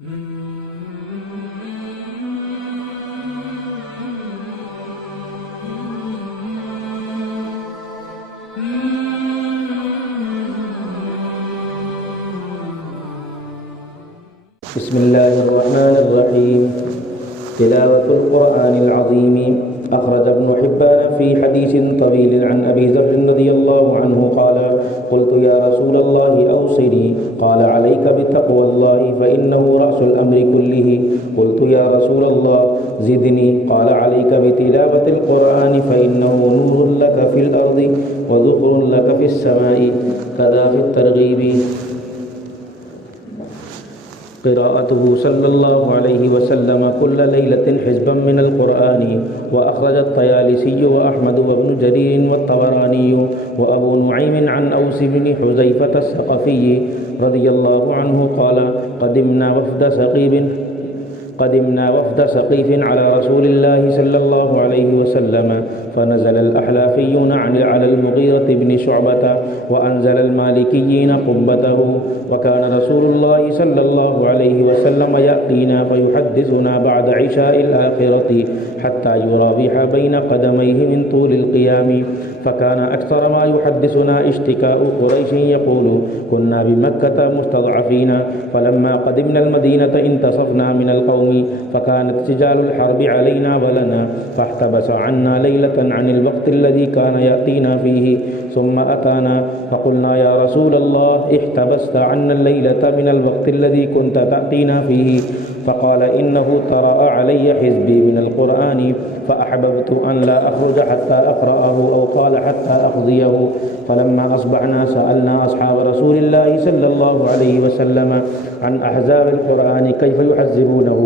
بسم الله الرحمن الرحيم. تلاوة القرآن العظيم. أخرج ابن حبان في حديث طويل عن أبي ذر رضي الله عنه قال: قلت يا رسول الله أوصني، قال: عليك بتقوى الله فإنه رأس الأمر كله. قلت يا رسول الله زدني، قال: عليك بتلاوة القرآن فإنه نور لك في الأرض وذخر لك في السماء. كذا في الترغيب. قراءته صلى الله عليه وسلم كل ليلة حزبا من القرآن. وأخرج الطيالسي وأحمد وابن جرير والطبراني وأبو نعيم عن أوس بن حذيفة الثقفي رضي الله عنه قال: قدمنا وفد سقيف على رسول الله صلى الله عليه وسلم، فنزل الأحلافيون على المغيرة بن شعبة، وأنزل المالكيين قبته. وكان رسول الله صلى الله عليه وسلم يأتينا فيحدثنا بعد عشاء الآخرة حتى يرابح بين قدميه من طول القيام. فكان أكثر ما يحدثنا اشتكاء قريش، يقول: كنا بمكة مستضعفين، فلما قدمنا المدينة انتصفنا من القوم، فكانت سجال الحرب علينا ولنا، فاحتبس عنا ليلة عن الوقت الذي كان يأتينا فيه، ثم أتانا فقلنا: يا رسول الله، احتبست عنا الليلة من الوقت الذي كنت تأتينا فيه. فقال: إنه طرأ علي حزبي من القرآن، فأحببت أن لا أخرج حتى أقرأه، أو قال حتى أقضيه. فلما أصبحنا سألنا أصحاب رسول الله صلى الله عليه وسلم عن أحزاب القرآن كيف يحزبونه،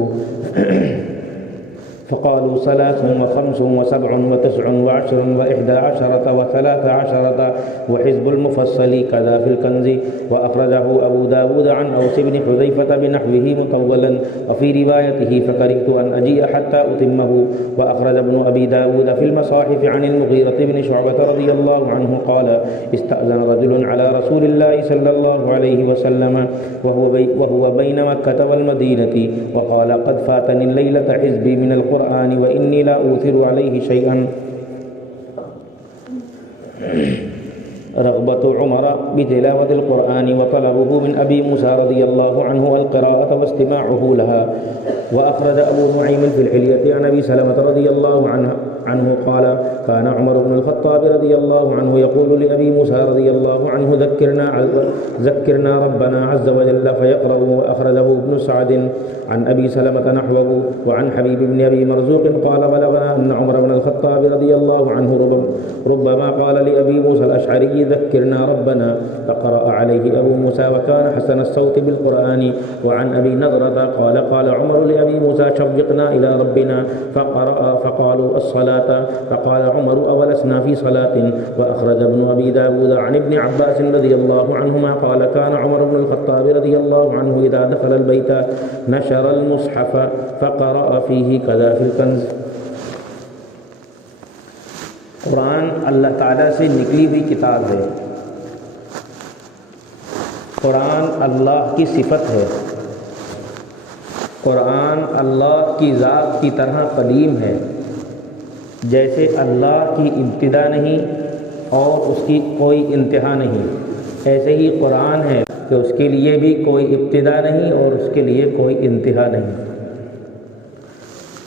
فقالوا: 3 و5 و7 و9 و10 و11 و13 وحزب المفصل. كذا في الكنز. وأخرجه أبو داود عن أوس بن حذيفة بنحوه مطولا، وفي روايته: فكرهت أن أجيء حتى أتمه. وأخرج ابن أبي داود في المصاحف عن المغيرة بن شعبة رضي الله عنه قال: استأذن رجل على رسول الله صلى الله عليه وسلم وهو بين مكة والمدينة، وقال: قد فاتني الليلة حزبي من القرآن وإني لا أوثر عليه شيئا. رغبة عمر بتلاوة القرآن وطلبه من أبي موسى رضي الله عنه القراءة واستماعه لها. وأخرج أبو نعيم في الحلية عن أبي سلمة رضي الله عنه قال: كان عمر بن الخطاب رضي الله عنه يقول لأبي موسى رضي الله عنه: ذكرنا ربنا عز وجل فيقرأ. وأخرجه ابن سعد عن أبي سلمة نحوه. وعن حبيب بن أبي مرزوق قال: بلغنا أن عمر بن الخطاب رضي الله عنه ربما قال لأبي موسى الأشعري: ذكرنا ربنا، فقرأ عليه أبو موسى، وكان حسن الصوت بالقرآن. وعن أبي نضرة قال عمر لأبي موسى: شوقنا إلى ربنا، فقرأ فقالوا: الصلاة، فقال عمر: أولسنا في صلاة. وأخرج ابن أبي داود عن ابن عباس رضي الله عنهما قال: كان عمر بن الخطاب رضي الله عنه إذا دخل البيت نشر المصحف فقرأ فيه. كذا في الكنز. قرآن اللہ تعالیٰ سے نکلی ہوئی کتاب ہے. قرآن اللہ کی صفت ہے. قرآن اللہ کی ذات کی طرح قدیم ہے. جیسے اللہ کی ابتدا نہیں اور اس کی کوئی انتہا نہیں، ایسے ہی قرآن ہے کہ اس کے لیے بھی کوئی ابتدا نہیں اور اس کے لیے کوئی انتہا نہیں.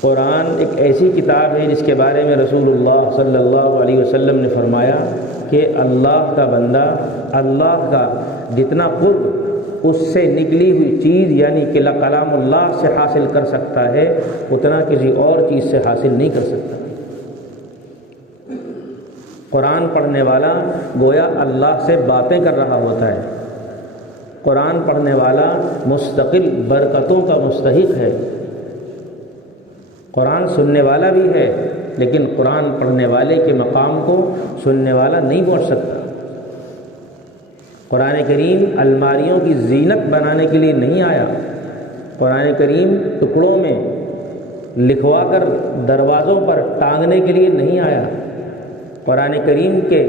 قرآن ایک ایسی کتاب ہے جس کے بارے میں رسول اللہ صلی اللہ علیہ وسلم نے فرمایا کہ اللہ کا بندہ اللہ کا جتنا قرب اس سے نکلی ہوئی چیز یعنی کہ کلام اللہ سے حاصل کر سکتا ہے اتنا کسی اور چیز سے حاصل نہیں کر سکتا. قرآن پڑھنے والا گویا اللہ سے باتیں کر رہا ہوتا ہے. قرآن پڑھنے والا مستقل برکتوں کا مستحق ہے. قرآن سننے والا بھی ہے لیکن قرآن پڑھنے والے کے مقام کو سننے والا نہیں پہنچ سکتا. قرآن کریم الماریوں کی زینت بنانے کے لیے نہیں آیا. قرآن کریم ٹکڑوں میں لکھوا کر دروازوں پر ٹانگنے کے لیے نہیں آیا. قرآن کریم کے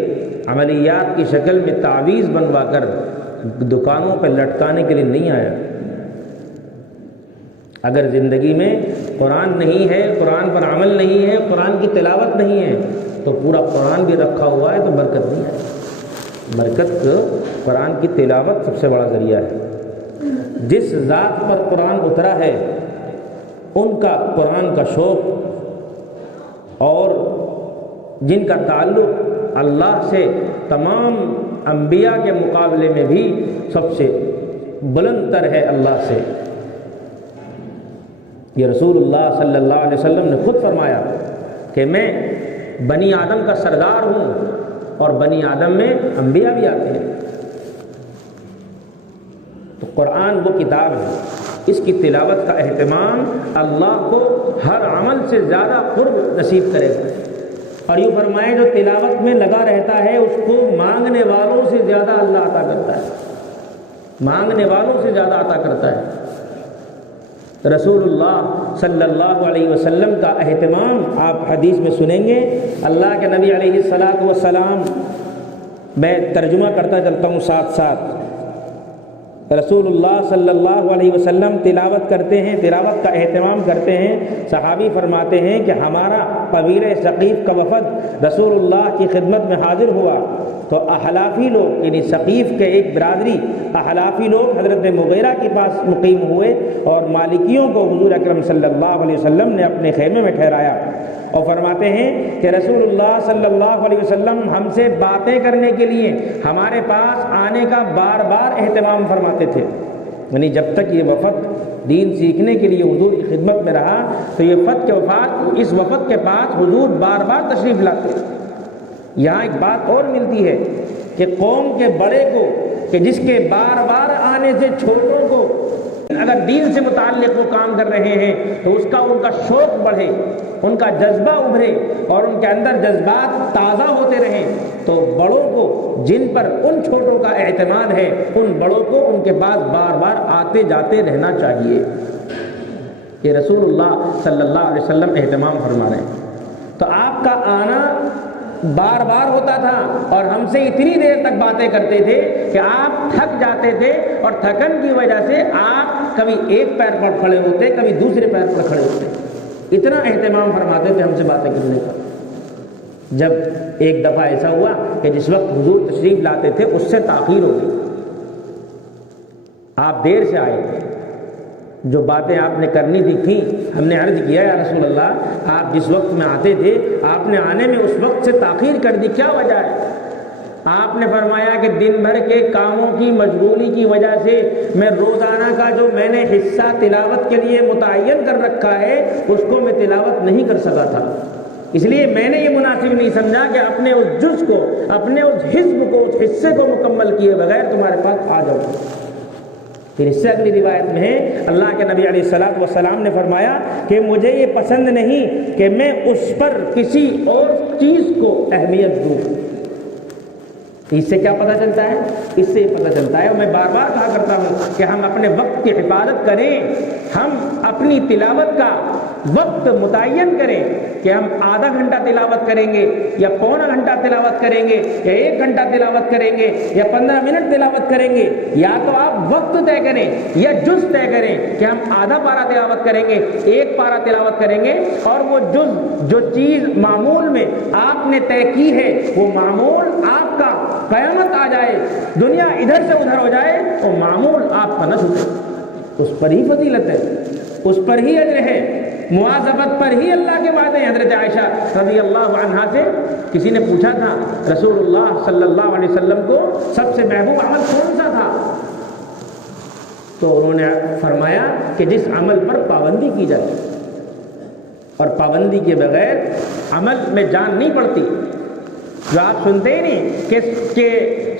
عملیات کی شکل میں تعویذ بنوا کر دکانوں پر لٹکانے کے لیے نہیں آیا. اگر زندگی میں قرآن نہیں ہے، قرآن پر عمل نہیں ہے، قرآن کی تلاوت نہیں ہے، تو پورا قرآن بھی رکھا ہوا ہے تو برکت نہیں ہے۔ برکت قرآن کی تلاوت سب سے بڑا ذریعہ ہے۔ جس ذات پر قرآن اترا ہے ان کا قرآن کا شوق اور جن کا تعلق اللہ سے تمام انبیاء کے مقابلے میں بھی سب سے بلند تر ہے اللہ سے۔ یہ رسول اللہ صلی اللہ علیہ وسلم نے خود فرمایا کہ میں بنی آدم کا سردار ہوں اور بنی آدم میں انبیاء بھی آتے ہیں۔ تو قرآن وہ کتاب ہے، اس کی تلاوت کا اہتمام اللہ کو ہر عمل سے زیادہ قرب نصیب کرے گا۔ اور یوں فرمائے جو تلاوت میں لگا رہتا ہے اس کو مانگنے والوں سے زیادہ اللہ عطا کرتا ہے، مانگنے والوں سے زیادہ عطا کرتا ہے۔ رسول اللہ صلی اللہ علیہ وسلم کا اہتمام آپ حدیث میں سنیں گے۔ اللہ کے نبی علیہ الصلاۃ والسلام، میں ترجمہ کرتا چلتا ہوں ساتھ ساتھ۔ رسول اللہ صلی اللہ علیہ وسلم تلاوت کرتے ہیں، تلاوت کا اہتمام کرتے ہیں۔ صحابی فرماتے ہیں کہ ہمارا قبیلہ ثقیف کا وفد رسول اللہ کی خدمت میں حاضر ہوا تو احلافی لوگ، یعنی ثقیف کے ایک برادری احلافی لوگ حضرت مغیرہ کے پاس مقیم ہوئے اور مالکیوں کو حضور اکرم صلی اللہ علیہ وسلم نے اپنے خیمے میں ٹھہرایا، اور فرماتے ہیں کہ رسول اللہ صلی اللہ علیہ وسلم ہم سے باتیں کرنے کے لیے ہمارے پاس آنے کا بار بار اہتمام فرماتے تھے۔ یعنی جب تک یہ وفد دین سیکھنے کے لیے حضور کی خدمت میں رہا تو یہ اس وفد کے پاس حضور بار بار تشریف لاتے۔ یہاں ایک بات اور ملتی ہے کہ قوم کے بڑے کو، کہ جس کے بار بار آنے سے چھوٹوں کو اگر دین سے متعلق وہ کام کر رہے ہیں تو ان کا شوق بڑھے، ان کا جذبہ ابھرے اور ان کے اندر جذبات تازہ ہوتے رہیں، تو بڑوں کو جن پر ان چھوٹوں کا اعتماد ہے ان بڑوں کو ان کے پاس بار بار آتے جاتے رہنا چاہیے۔ کہ رسول اللہ صلی اللہ علیہ وسلم اہتمام فرما رہے ہیں۔ تو آپ کا آنا بار بار ہوتا تھا اور ہم سے اتنی دیر تک باتیں کرتے تھے کہ آپ تھک جاتے تھے، اور تھکن کی وجہ سے آپ کبھی ایک پیر پر کھڑے ہوتے، کبھی دوسرے پیر پر کھڑے ہوتے۔ اتنا اہتمام فرماتے تھے ہم سے باتیں کرنے کا۔ جب ایک دفعہ ایسا ہوا کہ جس وقت حضور تشریف لاتے تھے اس سے تاخیر ہو گئی، آپ دیر سے آئے، جو باتیں آپ نے کرنی تھی ہم نے عرض کیا یا رسول اللہ آپ جس وقت میں آتے تھے آپ نے آنے میں اس وقت سے تاخیر کر دی، کیا وجہ ہے؟ آپ نے فرمایا کہ دن بھر کے کاموں کی مشغولی کی وجہ سے میں روزانہ کا جو میں نے حصہ تلاوت کے لیے متعین کر رکھا ہے اس کو میں تلاوت نہیں کر سکا تھا، اس لیے میں نے یہ مناسب نہیں سمجھا کہ اپنے اس جز کو، اپنے اس حزب کو، اس حصے کو مکمل کیے بغیر تمہارے پاس آ جاؤ۔ پھر اس سے اگلی روایت میں ہے اللہ کے نبی علیہ الصلوۃ والسلام نے فرمایا کہ مجھے یہ پسند نہیں کہ میں اس پر کسی اور چیز کو اہمیت دوں۔ اس سے کیا پتہ چلتا ہے؟ اس سے یہ پتہ چلتا ہے، اور میں بار بار کہا کرتا ہوں کہ ہم اپنے وقت کی حفاظت کریں، ہم اپنی تلاوت کا وقت متعین کریں کہ ہم آدھا گھنٹہ تلاوت کریں گے یا پونا گھنٹہ تلاوت کریں گے یا 1 گھنٹہ تلاوت کریں گے یا 15 منٹ تلاوت کریں گے، یا تو آپ وقت طے کریں یا جز طے کریں کہ ہم آدھا پارہ تلاوت کریں گے، 1 پارہ تلاوت کریں گے، اور وہ جز جو چیز معمول میں آپ نے طے کی ہے وہ معمول آپ کا قیامت آ جائے، دنیا ادھر سے ادھر ہو جائے تو معمول آپ کا نہ چھوٹے، اس پر ہی فضیلت ہے، اس پر ہی اجر ہے، مواظبت پر ہی اللہ کے وعدے ہیں۔ حضرت عائشہ رضی اللہ عنہا سے کسی نے پوچھا تھا رسول اللہ صلی اللہ علیہ وسلم کو سب سے محبوب عمل کون سا تھا، تو انہوں نے فرمایا کہ جس عمل پر پابندی کی جائے، اور پابندی کے بغیر عمل میں جان نہیں پڑتی۔ جو آپ سنتے ہی نہیں کہ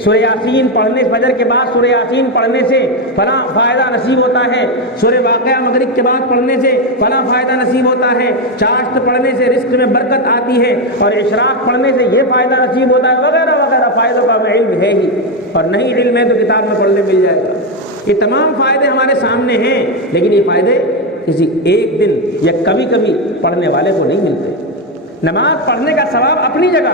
سورہ یاسین پڑھنے، فجر کے بعد سورہ یاسین پڑھنے سے فلاں فائدہ نصیب ہوتا ہے، سورہ واقعہ مغرب کے بعد پڑھنے سے فلاں فائدہ نصیب ہوتا ہے، چاشت پڑھنے سے رزق میں برکت آتی ہے، اور اشراق پڑھنے سے یہ فائدہ نصیب ہوتا ہے، وغیرہ وغیرہ فائدوں کا ہمیں علم ہے ہی، اور نہیں علم ہے تو کتاب میں پڑھنے مل جائے گا۔ یہ تمام فائدے ہمارے سامنے ہیں، لیکن یہ فائدے کسی ایک دن یا کبھی کبھی پڑھنے والے کو نہیں ملتے۔ نماز پڑھنے کا ثواب اپنی جگہ،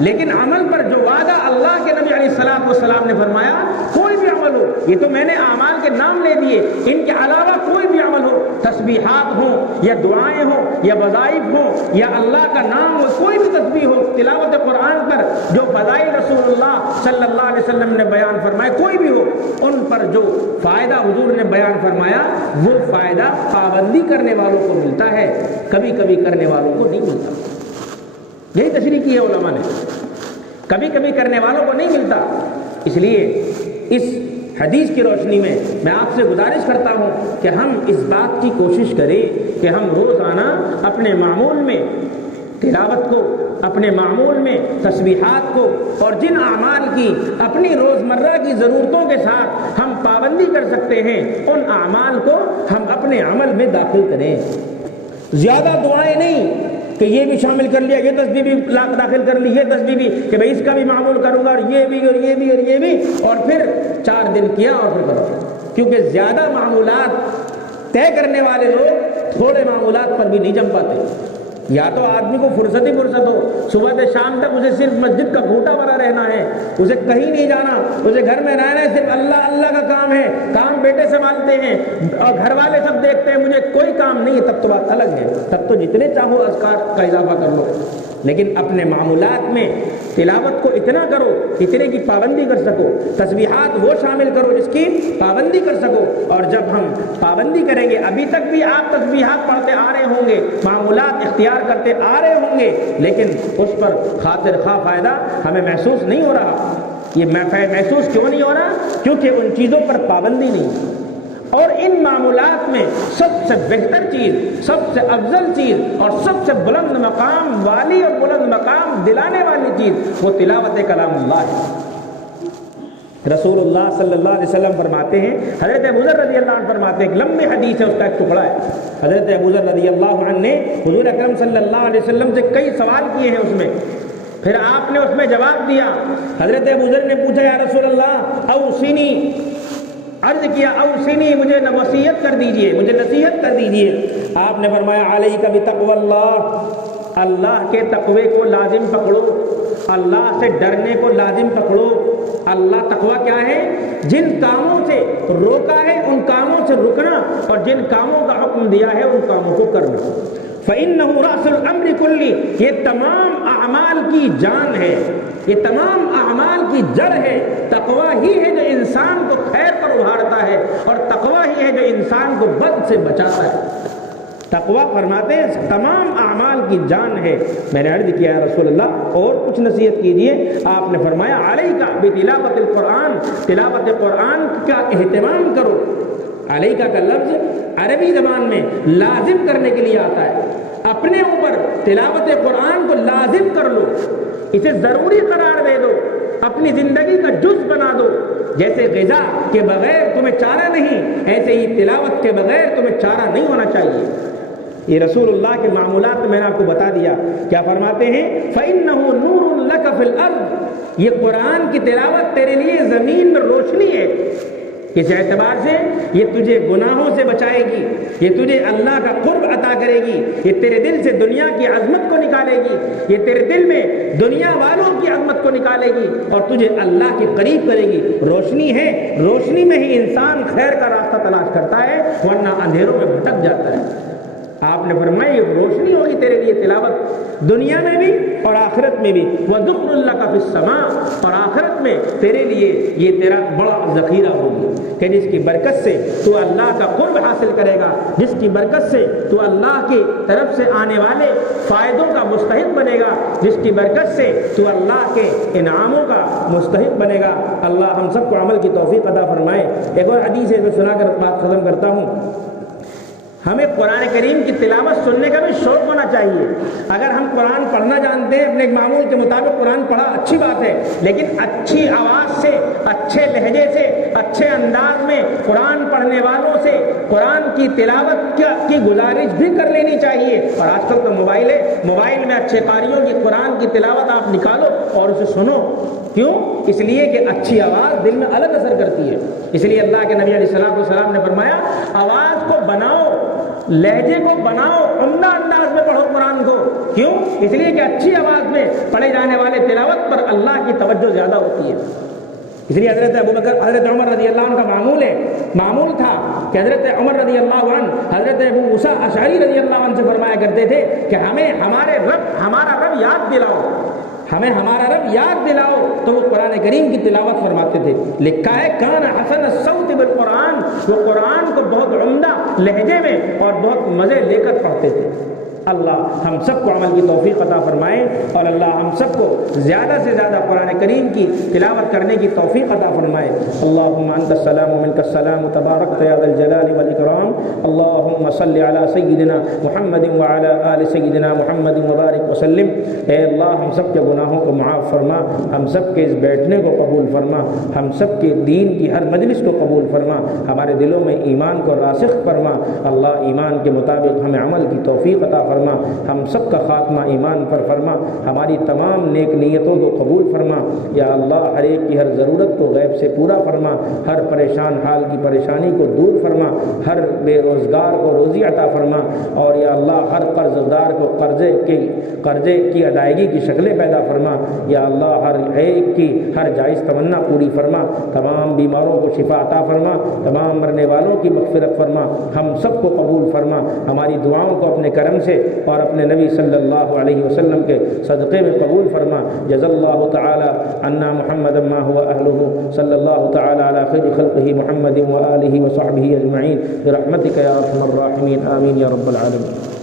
لیکن عمل پر جو وعدہ اللہ کے نبی علیہ الصلوۃ والسلام نے فرمایا، کوئی بھی عمل ہو، یہ تو میں نے اعمال کے نام لے دیے، ان کے علاوہ کوئی بھی عمل ہو، تسبیحات ہوں یا دعائیں ہوں یا وظائف ہوں یا اللہ کا نام ہو، کوئی بھی تسبیح ہو، تلاوت قرآن پر جو فضائل رسول اللہ صلی اللہ علیہ وسلم نے بیان فرمائے کوئی بھی ہو، ان پر جو فائدہ حضور نے بیان فرمایا وہ فائدہ پابندی کرنے والوں کو ملتا ہے، کبھی کبھی کرنے والوں کو نہیں ملتا۔ یہی تشریح کی ہے علماء نے، کبھی کبھی کرنے والوں کو نہیں ملتا۔ اس لیے اس حدیث کی روشنی میں آپ سے گزارش کرتا ہوں کہ ہم اس بات کی کوشش کریں کہ ہم روزانہ اپنے معمول میں تلاوت کو، اپنے معمول میں تسبیحات کو، اور جن اعمال کی اپنی روزمرہ کی ضرورتوں کے ساتھ ہم پابندی کر سکتے ہیں ان اعمال کو ہم اپنے عمل میں داخل کریں۔ زیادہ دعائیں نہیں کہ یہ بھی شامل کر لیا، یہ تسبیح بھی داخل کر لی، یہ تسبیح بھی کہ بھئی اس کا بھی معمول کروں گا، اور یہ بھی اور یہ بھی اور یہ بھی، اور پھر 4 دن کیا اور پھر کرو، کیونکہ زیادہ معمولات طے کرنے والے لوگ تھوڑے معمولات پر بھی نہیں جم پاتے۔ یا تو آدمی کو فرصت ہی فرصت ہو، صبح سے شام تک اسے صرف مسجد کا گھوٹا بنا رہنا ہے، اسے کہیں نہیں جانا، اسے گھر میں رہنا ہے، صرف اللہ اللہ کا کام ہے، کام بیٹے سنبھالتے ہیں اور گھر والے سب دیکھتے ہیں، مجھے کوئی کام نہیں ہے، تب تو بات الگ ہے، تب تو جتنے چاہو اذکار کا اضافہ کر لو۔ لیکن اپنے معمولات میں تلاوت کو اتنا کرو اتنے کی پابندی کر سکو، تسبیحات وہ شامل کرو جس کی پابندی کر سکو، اور جب ہم پابندی کریں گے، ابھی تک بھی آپ تسبیحات پڑھتے آ رہے ہوں گے، معمولات اختیار کرتے آ رہے ہوں گے، لیکن اس پر خاطر خواہ فائدہ ہمیں محسوس نہیں ہو رہا۔ یہ محسوس کیوں نہیں ہو رہا؟ کیونکہ ان چیزوں پر پابندی نہیں۔ اور ان معمولات میں سب سے بہتر چیز، سب سے افضل چیز اور سب سے بلند مقام والی اور بلند مقام دلانے والی چیز وہ تلاوت کلام اللہ ہے۔ رسول اللہ صلی اللہ علیہ وسلم فرماتے ہیں، حضرت ابو ذر رضی اللہ عنہ فرماتے ہیں، ایک لمبی حدیث ہے، اس کا ایک ٹکڑا ہے۔ حضرت ابو ذر رضی اللہ عنہ نے حضور اکرم صلی اللہ علیہ وسلم سے کئی سوال کیے ہیں، اس میں پھر آپ نے اس میں جواب دیا۔ حضرت ابو ذر نے پوچھا، یا رسول اللہ اوصنی، عرض کیا اوصنی، مجھے وصیت کر دیجئے، مجھے نصیحت کر دیجئے۔ آپ نے فرمایا علیک بتقوی اللہ، اللہ کے تقوی کو لازم پکڑو، اللہ سے ڈرنے کو لازم پکڑو۔ اللہ تقوی کیا ہے؟ جن کاموں سے روکا ہے ان کاموں سے رکنا، اور جن کاموں کا حکم دیا ہے ان کاموں کو کرنا۔ فَإِنَّهُ رَأْسُ الْأَمْرِ كُلِّهِ، یہ تمام اعمال کی جان ہے، یہ تمام اعمال کی جڑ ہے۔ تقوی ہی ہے جو انسان کو خیر پر ابھارتا ہے، اور تقوی ہی ہے جو انسان کو بد سے بچاتا ہے۔ تقوی فرماتے ہیں تمام اعمال کی جان ہے۔ میں نے عرض کیا ہے رسول اللہ اور کچھ نصیحت کیجئے۔ آپ نے فرمایا علیک بتلاوت القرآن، تلاوت قرآن کا اہتمام کرو۔ علیک کا لفظ عربی زبان میں لازم کرنے کے لیے آتا ہے، اپنے اوپر تلاوت قرآن کو لازم کر لو، اسے ضروری قرار دے دو، اپنی زندگی کا جز بنا دو۔ جیسے غذا کے بغیر تمہیں چارہ نہیں، ایسے ہی تلاوت کے بغیر تمہیں چارہ نہیں ہونا چاہیے۔ یہ رسول اللہ کے معمولات میں نے آپ کو بتا دیا۔ کیا فرماتے ہیں؟ فَإِنَّهُ نُورٌ لَكَ فِي الْأَرْضِ، یہ قرآن کی تلاوت تیرے لیے زمین میں روشنی ہے۔ اس اعتبار سے یہ تجھے گناہوں سے بچائے گی، یہ تجھے اللہ کا قرب عطا کرے گی، یہ تیرے دل سے دنیا کی عظمت کو نکالے گی، یہ تیرے دل میں دنیا والوں کی عظمت کو نکالے گی اور تجھے اللہ کے قریب کرے گی۔ روشنی ہے، روشنی میں ہی انسان خیر کا راستہ تلاش کرتا ہے، ورنہ اندھیروں میں بھٹک جاتا ہے۔ آپ نے فرمایا یہ روشنی ہوگی تیرے لیے تلاوت، دنیا میں بھی اور آخرت میں بھی۔ وَذُكْرُ لَكَ فِي السَّمَاءِ، اور آخرت میں تیرے لیے یہ تیرا بڑا ذخیرہ ہوگی کہ جس کی برکت سے تو اللہ کا قرب حاصل کرے گا، جس کی برکت سے تو اللہ کی طرف سے آنے والے فائدوں کا مستحق بنے گا، جس کی برکت سے تو اللہ کے انعاموں کا مستحق بنے گا۔ اللہ ہم سب کو عمل کی توفیق عطا فرمائے۔ ایک اور حدیث ہے جو سنا کر بات ختم کرتا ہوں۔ ہمیں قرآن کریم کی تلاوت سننے کا بھی شوق ہونا چاہیے۔ اگر ہم قرآن پڑھنا جانتے ہیں، اپنے معمول کے مطابق قرآن پڑھا اچھی بات ہے، لیکن اچھی آواز سے، اچھے لہجے سے، اچھے انداز میں قرآن پڑھنے والوں سے قرآن کی تلاوت کی گزارش بھی کر لینی چاہیے۔ اور آج کل تو موبائل ہے، موبائل میں اچھے قاریوں کی قرآن کی تلاوت آپ نکالو اور اسے سنو۔ کیوں؟ اس لیے کہ اچھی آواز دل میں الگ اثر کرتی ہے۔ اس لیے اللہ کے نبی علیہ السلام نے فرمایا آواز کو بناؤ، لہجے کو بناؤ، عمدہ انداز میں پڑھو قرآن کو۔ کیوں؟ اس لیے کہ اچھی آواز میں پڑھے جانے والے تلاوت پر اللہ کی توجہ زیادہ ہوتی ہے۔ اس لیے حضرت عمر رضی اللہ عنہ کا معمول تھا کہ حضرت عمر رضی اللہ عنہ حضرت ابو موسیٰ اشعری رضی اللہ عنہ سے فرمایا کرتے تھے کہ ہمیں ہمارا رب یاد دلاؤ، ہمیں ہمارا رب یاد دلاؤ، تو وہ قرآن کریم کی تلاوت فرماتے تھے۔ لکھا ہے کان حسن الصوت بالقرآن، وہ قرآن کو بہت عمدہ لہجے میں اور بہت مزے لے کر پڑھتے تھے۔ اللہ ہم سب کو عمل کی توفیق عطا فرمائے، اور اللہ ہم سب کو زیادہ سے زیادہ قرآن کریم کی تلاوت کرنے کی توفیق عطا فرمائے۔ اللہم انت السلام ومنک السلام تبارک یا ذا الجلال والاکرام۔ اللہم صل علی سیدنا محمد وعلی آل سیدنا محمد وبارک وسلم۔ اے اللہ ہم سب کے گناہوں کو معاف فرما، ہم سب کے اس بیٹھنے کو قبول فرما، ہم سب کے دین کی ہر مجلس کو قبول فرما، ہمارے دلوں میں ایمان کو راسخ فرما۔ اللہ ایمان کے مطابق ہمیں عمل کی توفیق عطا فرما، ہم سب کا خاتمہ ایمان پر فرما، ہماری تمام نیک نیتوں کو قبول فرما۔ یا اللہ ہر ایک کی ہر ضرورت کو غیب سے پورا فرما، ہر پریشان حال کی پریشانی کو دور فرما، ہر بے روزگار کو روزی عطا فرما، اور یا اللہ ہر قرض دار کو قرضے کی ادائیگی کی شکلیں پیدا فرما۔ یا اللہ ہر ایک کی ہر جائز تمنا پوری فرما، تمام بیماروں کو شفا عطا فرما، تمام مرنے والوں کی مغفرت فرما، ہم سب کو قبول فرما، ہماری دعاؤں کو اپنے کرم سے اور اپنے نبی صلی اللہ علیہ وسلم کے صدقے میں قبول فرما۔ جزا اللہ تعالی عنا محمد ما هو اہلہ، صلی اللہ تعالی علی خیر خلقہ محمد وآلہ وصحبہ اجمعین برحمتک یا ارحم الراحمین، آمین یا رب العالمین۔